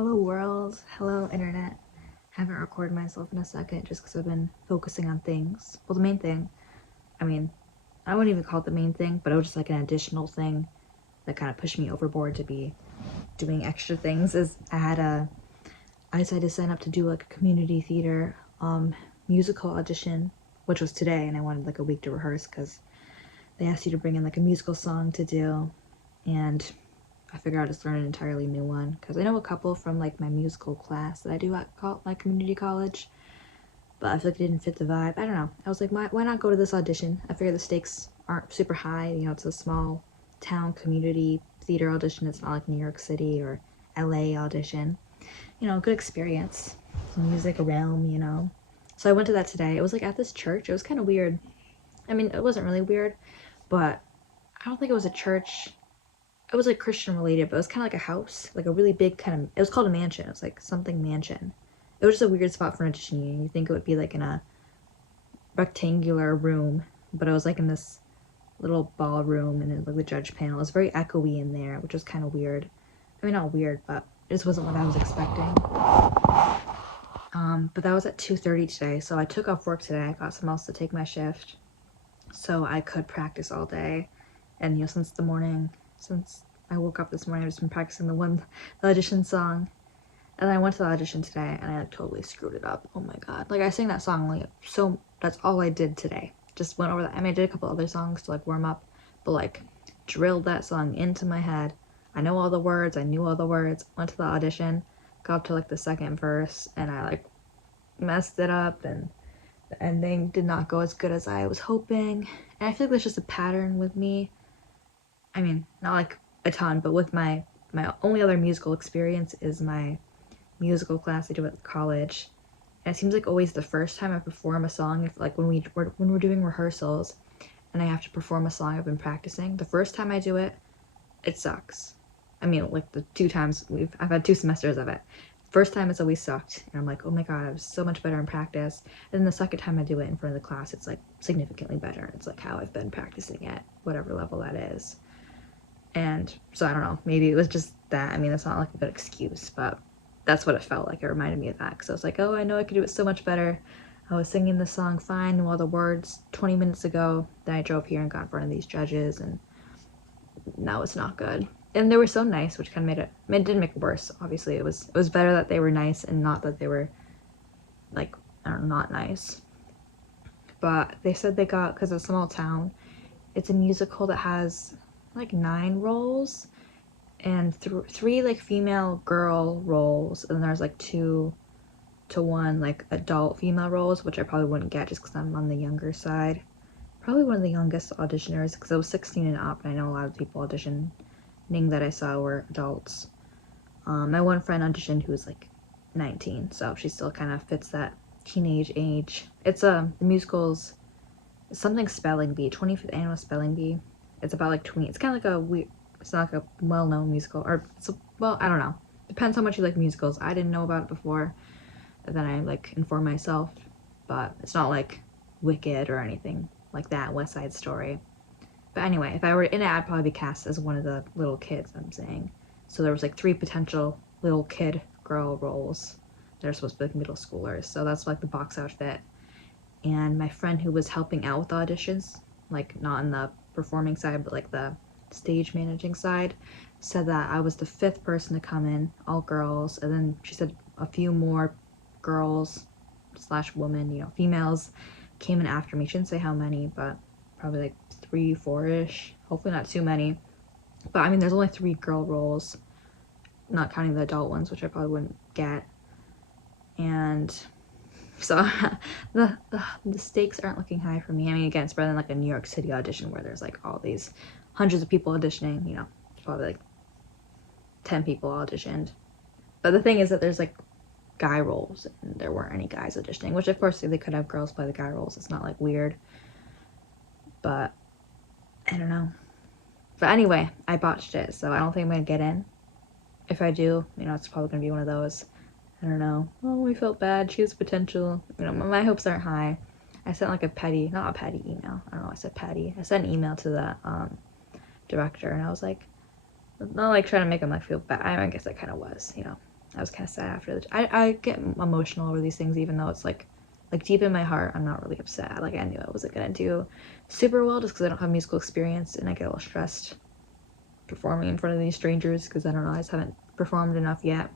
Hello world, hello internet. Haven't recorded myself in a second just because I've been focusing on things. Well, the main thing, I mean, I wouldn't even call it the main thing, but it was just like an additional thing that kind of pushed me overboard to be doing extra things. Is I decided to sign up to do like a community theater musical audition, which was today, and I wanted like a week to rehearse because they asked you to bring in like a musical song to do, and I figured I'd just learn an entirely new one because I know a couple from like my musical class that I do at my community college, but I feel like it didn't fit the vibe. I don't know. I was like, why not go to this audition? I figure the stakes aren't super high. You know, it's a small town community theater audition. It's not like New York City or LA audition. You know, good experience. Some music realm, you know. So I went to that today. It was like at this church. It was kind of weird. I mean, it wasn't really weird, but I don't think it was a church. It was like Christian related, but it was kind of like a house, like a really big kind of, it was called a mansion. It was like something mansion. It was just a weird spot for an audition. You think it would be like in a rectangular room, but it was like in this little ballroom, and then like the judge panel. It was very echoey in there, which was kind of weird. I mean, not weird, but it just wasn't what I was expecting. But that was at 2:30 today, so I took off work today. I got someone else to take my shift, so I could practice all day. And you know, since I woke up this morning, I've just been practicing the audition song. And then I went to the audition today and I like totally screwed it up. Oh my god. Like I sang that song like so that's all I did today. Just went over that. I mean, I did a couple other songs to like warm up, but like drilled that song into my head. I know all the words, I knew all the words, went to the audition, got up to like the second verse, and I like messed it up, and the ending did not go as good as I was hoping. And I feel like that's just a pattern with me. I mean, not like a ton, but with my only other musical experience is my musical class I do at college. And it seems like always the first time I perform a song, if like when we're doing rehearsals and I have to perform a song I've been practicing, the first time I do it, it sucks. I mean, like the two times I've had 2 semesters of it. First time it's always sucked, and I'm like, oh my god, I was so much better in practice. And then the second time I do it in front of the class, it's like significantly better. It's like how I've been practicing at whatever level that is. And so I don't know, maybe it was just that. I mean, that's not like a good excuse, but that's what it felt like. It reminded me of that because I was like, oh, I know I could do it so much better. I was singing this song fine, knew all the words 20 minutes ago. Then I drove here and got in front of these judges, and now it's not good. And they were so nice, which kind of it didn't make it worse. Obviously, it was better that they were nice and not that they were like, I don't know, not nice. But they said they got, because it's a small town, it's a musical that has like 9 roles and three like female girl roles, and there's like 2 to 1 like adult female roles, which I probably wouldn't get just because I'm on the younger side. Probably one of the youngest auditioners because I was 16 and up, and I know a lot of people auditioning that I saw were adults. My one friend auditioned who was like 19, so she still kind of fits that teenage age. It's the musical's something spelling bee, 25th annual spelling bee. It's about like 20. It's kind of like a weird. It's not like a well-known musical, or well, I don't know. Depends how much you like musicals. I didn't know about it before, and then I like informed myself. But it's not like Wicked or anything like that. West Side Story. But anyway, if I were in it, I'd probably be cast as one of the little kids. I'm saying. So there was like 3 potential little kid girl roles. They're supposed to be like middle schoolers. So that's like the box outfit. And my friend who was helping out with the auditions, like not on the performing side, but like the stage managing side, said that I was the 5th person to come in, all girls. And then she said a few more girls / women, you know, females came in after me. She didn't say how many, but probably like 3, 4-ish. Hopefully not too many. But I mean, there's only 3 girl roles, not counting the adult ones, which I probably wouldn't get. And so the stakes aren't looking high for me. I mean, again, it's better than like a New York City audition where there's like all these hundreds of people auditioning. You know, probably like 10 people auditioned. But the thing is that there's like guy roles, and there weren't any guys auditioning, which of course they could have girls play the guy roles. It's not like weird, but I don't know. But anyway, I botched it, so I don't think I'm gonna get in. If I do, you know, it's probably gonna be one of those, I don't know, oh, we felt bad, she has potential. You know, my hopes aren't high. I sent like not a petty email. I don't know, I said petty. I sent an email to the director, and I was like, not like trying to make him like feel bad. I guess I kind of was, you know. I was kind of sad after I get emotional over these things, even though it's like deep in my heart, I'm not really upset. Like I knew I wasn't gonna do super well just because I don't have musical experience, and I get a little stressed performing in front of these strangers because I don't know, I just haven't performed enough yet,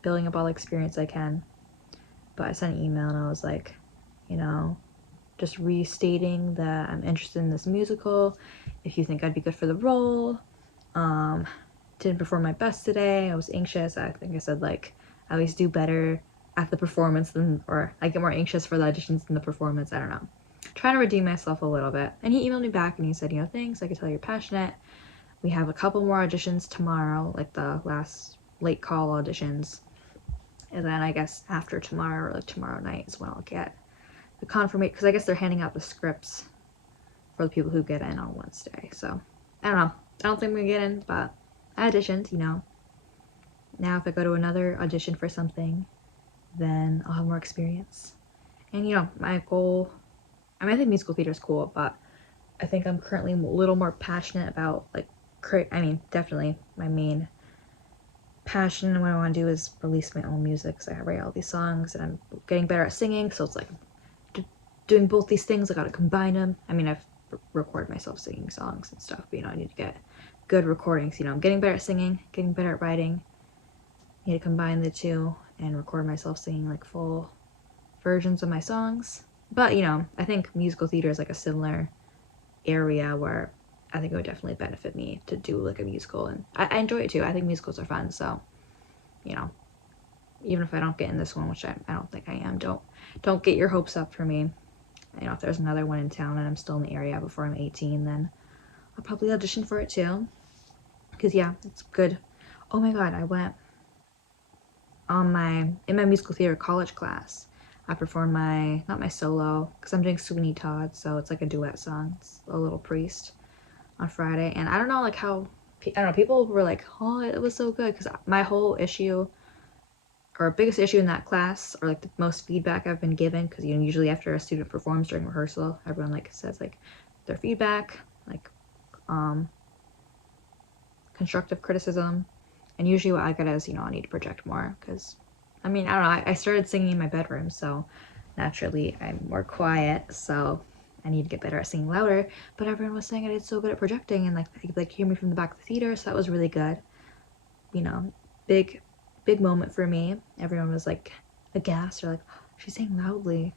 building up all the experience I can. But I sent an email and I was like, you know, just restating that I'm interested in this musical. If you think I'd be good for the role, didn't perform my best today. I was anxious. I think I said like I always do better at the performance than, or I get more anxious for the auditions than the performance. I don't know. Trying to redeem myself a little bit. And he emailed me back and he said, you know, thanks. I could tell you're passionate. We have a couple more auditions tomorrow, like the last late call auditions. And then I guess after tomorrow, or like tomorrow night, is when I'll get the confirmation, because I guess they're handing out the scripts for the people who get in on Wednesday. So I don't know. I don't think I'm gonna get in, but I auditioned, you know. Now if I go to another audition for something, then I'll have more experience. And you know, my goal, I mean, I think musical theater is cool, but I think I'm currently a little more passionate about like definitely my main passion and what I want to do is release my own music. So I write all these songs and I'm getting better at singing, so it's like doing both these things. I gotta combine them. I mean, I've recorded myself singing songs and stuff, but you know, I need to get good recordings. You know, I'm getting better at singing, getting better at writing. I need to combine the two and record myself singing like full versions of my songs. But you know, I think musical theater is like a similar area where I think it would definitely benefit me to do like a musical, and I enjoy it too. I think musicals are fun, so you know, even if I don't get in this one, which I don't think I am, don't get your hopes up for me. You know, if there's another one in town and I'm still in the area before I'm 18, then I'll probably audition for it too. Because yeah, it's good. Oh my god, I went in my musical theater college class. I performed not my solo, because I'm doing Sweeney Todd, so it's like a duet song. It's A Little Priest on Friday. And I don't know, like how, I don't know, people were like, oh, it was so good. Because my whole issue, or biggest issue in that class, or like the most feedback I've been given, because you know, usually after a student performs during rehearsal, everyone like says like their feedback, like constructive criticism, and usually what I get is, you know, I need to project more, because I mean, I don't know, I started singing in my bedroom, so naturally I'm more quiet, so I need to get better at singing louder. But everyone was saying I did so good at projecting, and like they could like hear me from the back of the theater, so that was really good. You know, big moment for me. Everyone was like aghast, or like, oh, she's saying loudly.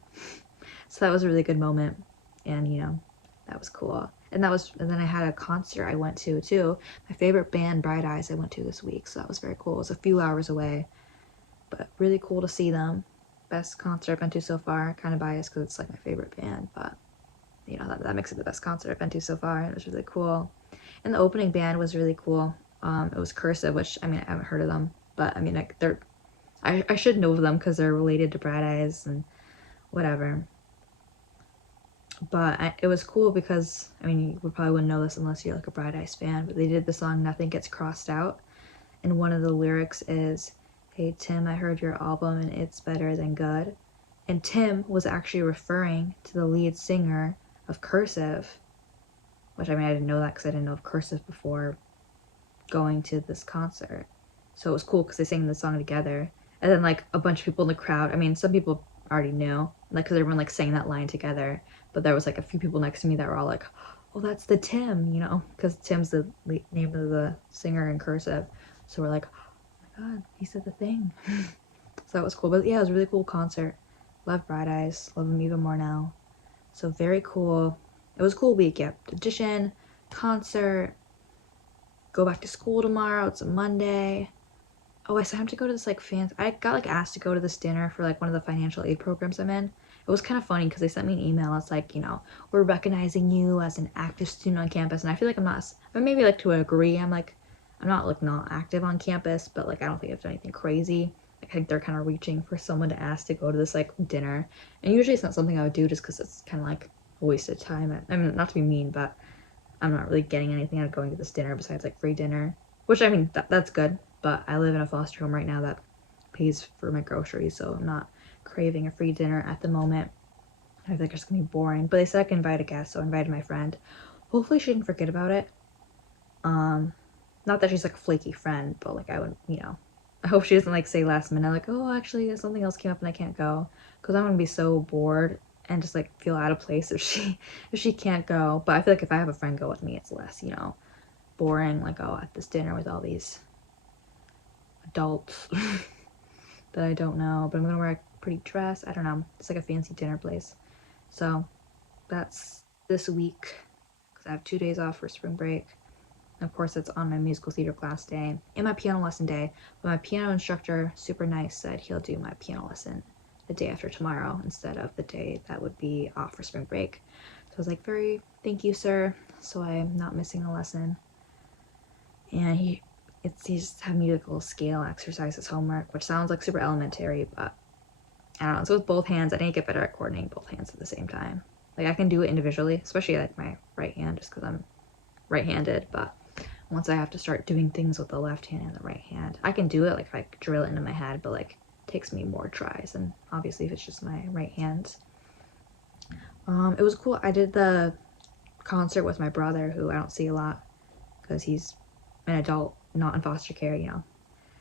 So that was a really good moment, and you know, that was cool. And then I had a concert I went to too. My favorite band, Bright Eyes, I went to this week, so that was very cool. It was a few hours away, but really cool to see them. Best concert I've been to so far. Kind of biased because it's like my favorite band, but you know, that makes it the best concert I've been to so far. It was really cool. And the opening band was really cool. It was Cursive, which I mean, I haven't heard of them, but I mean, like I should know them because they're related to Bright Eyes and whatever. But it was cool because, I mean, you probably wouldn't know this unless you're like a Bright Eyes fan, but they did the song Nothing Gets Crossed Out, and one of the lyrics is, hey Tim, I heard your album and it's better than good. And Tim was actually referring to the lead singer of Cursive, which I mean, I didn't know that because I didn't know of Cursive before going to this concert. So it was cool because they sang the song together. And then like a bunch of people in the crowd, I mean, some people already knew, like because everyone like sang that line together, but there was like a few people next to me that were all like, oh, that's the Tim, you know, because Tim's the name of the singer in Cursive. So we're like, oh my god, he said the thing. So that was cool. But yeah, it was a really cool concert. Love Bright Eyes, love them even more now. So very cool. It was a cool week. Yeah, audition, concert, go back to school tomorrow. It's a Monday. Oh, I signed up to go to this like I got like asked to go to this dinner for like one of the financial aid programs I'm in. It was kind of funny because they sent me an email. It's like, you know, we're recognizing you as an active student on campus, and I feel like I'm not, or maybe like to a degree, I'm not like not active on campus, but like I don't think I've done anything crazy. Like, I think they're kind of reaching for someone to ask to go to this like dinner, and usually it's not something I would do just because it's kind of like a waste of time. I mean, not to be mean, but I'm not really getting anything out of going to this dinner besides like free dinner, which I mean that's good. But I live in a foster home right now that pays for my groceries, so I'm not craving a free dinner at the moment. I think it's gonna be boring. But they said I can invite a guest, so I invited my friend. Hopefully she didn't forget about it. Not that she's like a flaky friend, but like I would, you know, I hope she doesn't like say last minute like, oh, actually something else came up and I can't go, because I'm gonna be so bored and just like feel out of place if she can't go. But I feel like if I have a friend go with me, it's less, you know, boring, like, oh, at this dinner with all these adults that I don't know, but I'm gonna wear a pretty dress. I don't know, it's like a fancy dinner place. So that's this week, because I have 2 days off for spring break. And of course, it's on my musical theater class day and my piano lesson day. But my piano instructor, super nice, said he'll do my piano lesson the day after tomorrow instead of the day that would be off for spring break. So I was like, very thank you, sir. So I'm not missing a lesson. And he just had musical scale exercises homework, which sounds like super elementary, but I don't know. So with both hands, I need to get better at coordinating both hands at the same time. Like I can do it individually, especially like my right hand, just because I'm right-handed, but once I have to start doing things with the left hand and the right hand, I can do it, like if I drill it into my head, but like it takes me more tries, and obviously if it's just my right hand. It was cool. I did the concert with my brother, who I don't see a lot because he's an adult, not in foster care, you know,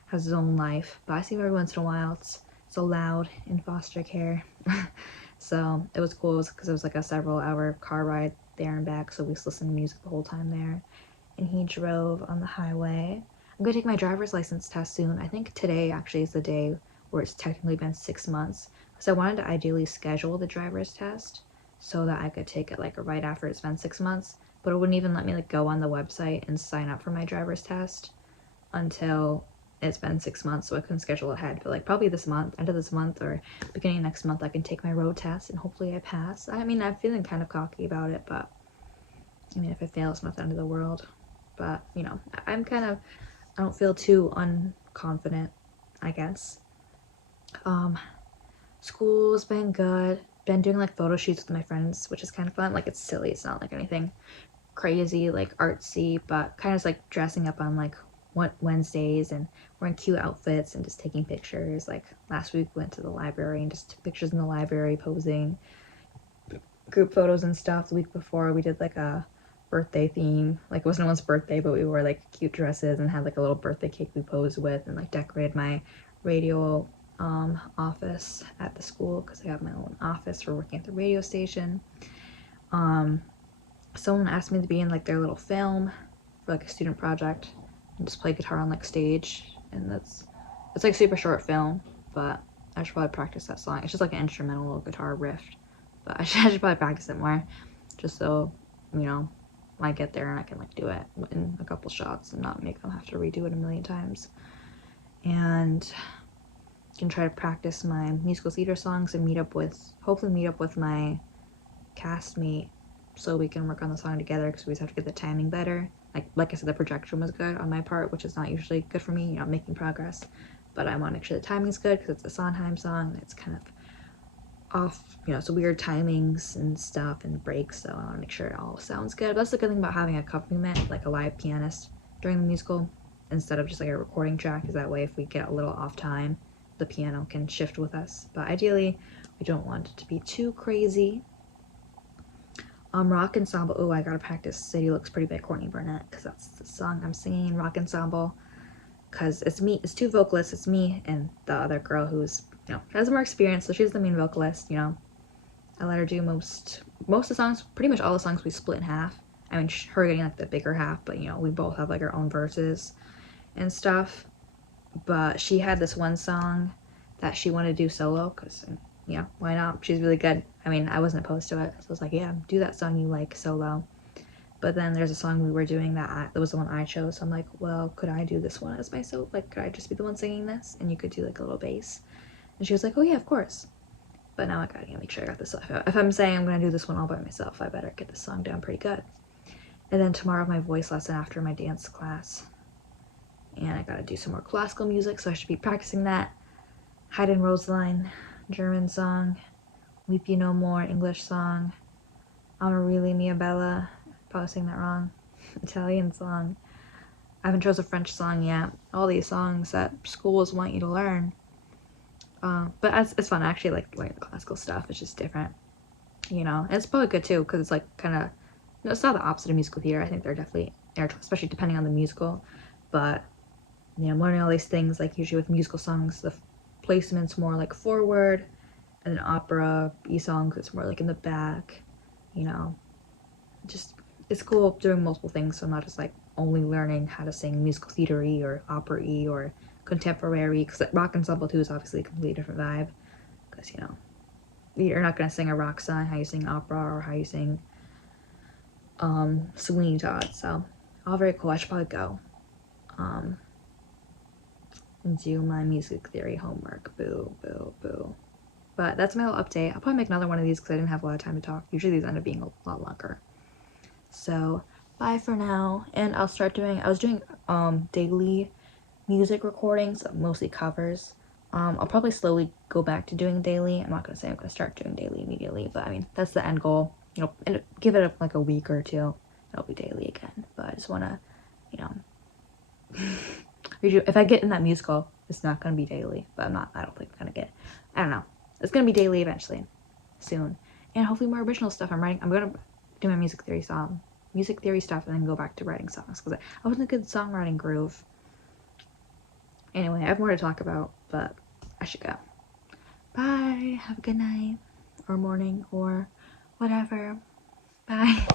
has his own life, but I see him every once in a while. It's so loud in foster care. So it was cool because it was like a several-hour car ride there and back, so we just listened to music the whole time there. And he drove on the highway. I'm gonna take my driver's license test soon. I think today actually is the day where it's technically been 6 months, because I wanted to ideally schedule the driver's test so that I could take it like right after it's been 6 months, but it wouldn't even let me like go on the website and sign up for my driver's test until it's been 6 months, so I couldn't schedule ahead. But like probably this month, end of this month or beginning of next month, I can take my road test and hopefully I pass. I mean, I'm feeling kind of cocky about it, but I mean, if I fail, it's not the end of the world. But you know, I don't feel too unconfident, I guess. School's been good. Been doing like photo shoots with my friends, which is kind of fun. Like it's silly, it's not like anything crazy, like artsy, but kind of like dressing up on like Wednesdays and wearing cute outfits and just taking pictures. Like last week we went to the library and just took pictures in the library, posing group photos and stuff. The week before we did like a birthday theme, like it wasn't anyone's birthday, but we wore like cute dresses and had like a little birthday cake we posed with, and like decorated my radio office at the school because I have my own office for working at the radio station. Someone asked me to be in like their little film for like a student project and just play guitar on like stage, and it's like super short film, but I should probably practice that song. It's just like an instrumental guitar riff, but I should probably practice it more, just so, you know, when I get there and I can like do it in a couple shots and not make them have to redo it a million times. And can try to practice my musical theater songs and hopefully meet up with my castmate so we can work on the song together, because we just have to get the timing better. Like I said, the projection was good on my part, which is not usually good for me, you know, making progress, but I want to make sure the timing's good because it's a Sondheim song and it's kind of off, you know, so weird timings and stuff and breaks, so I want to make sure it all sounds good. But that's the good thing about having accompaniment, like a live pianist during the musical instead of just like a recording track, is that way if we get a little off time, the piano can shift with us. But ideally we don't want it to be too crazy. Rock ensemble. Oh, I gotta practice City Looks Pretty by Courtney Barnett, because that's the song I'm singing. Rock ensemble, because it's me, it's two vocalists, it's me and the other girl who's, you know, has more experience, so she's the main vocalist. You know, I let her do most of the songs. Pretty much all the songs we split in half. I mean, her getting like the bigger half, but you know, we both have like our own verses and stuff. But she had this one song that she wanted to do solo, because, you know, why not? She's really good. I mean, I wasn't opposed to it, so I was like, yeah, do that song you like solo. But then there's a song we were doing that was the one I chose, so I'm like, well, could I do this one as myself? Like, could I just be the one singing this, and you could do like a little bass? And she was like, oh yeah, of course. But now I gotta make sure I got this. If I'm saying I'm gonna do this one all by myself, I better get this song down pretty good. And then tomorrow my voice lesson after my dance class, and I gotta do some more classical music, so I should be practicing that. Haydn Roseline, German song. Weep You No More, English song. Amarilli Mia Bella, probably saying that wrong. Italian song. I haven't chose a French song yet. All these songs that schools want you to learn. But it's fun. I actually like learning the classical stuff. It's just different, you know. And it's probably good too, because it's like kind of, no, it's not the opposite of musical theater. I think they're definitely, especially depending on the musical, but you know, I'm learning all these things, like usually with musical songs, the placement's more like forward, and then opera, songs, it's more like in the back, you know. Just, it's cool doing multiple things, so I'm not just like only learning how to sing musical theater-y or opera-y or contemporary, because rock ensemble too is obviously a completely different vibe, because, you know, you're not going to sing a rock song how you sing opera or how you sing Sweeney Todd. So all very cool. I should probably go and do my music theory homework. Boo, boo, boo. But that's my little update. I'll probably make another one of these because I didn't have a lot of time to talk. Usually these end up being a lot longer. So bye for now, and I'll start doing, I was doing daily music recordings, mostly covers. I'll probably slowly go back to doing daily. I'm not gonna say I'm gonna start doing daily immediately, but I mean, that's the end goal. You know, and give it like a week or two, it'll be daily again. But I just wanna, you know, if I get in that musical, it's not gonna be daily, but I don't think I'm gonna get, I don't know. It's gonna be daily eventually, soon. And hopefully more original stuff. I'm gonna do my music theory stuff and then go back to writing songs, because I was in a good songwriting groove. Anyway, I have more to talk about, but I should go. Bye. Have a good night or morning or whatever. Bye.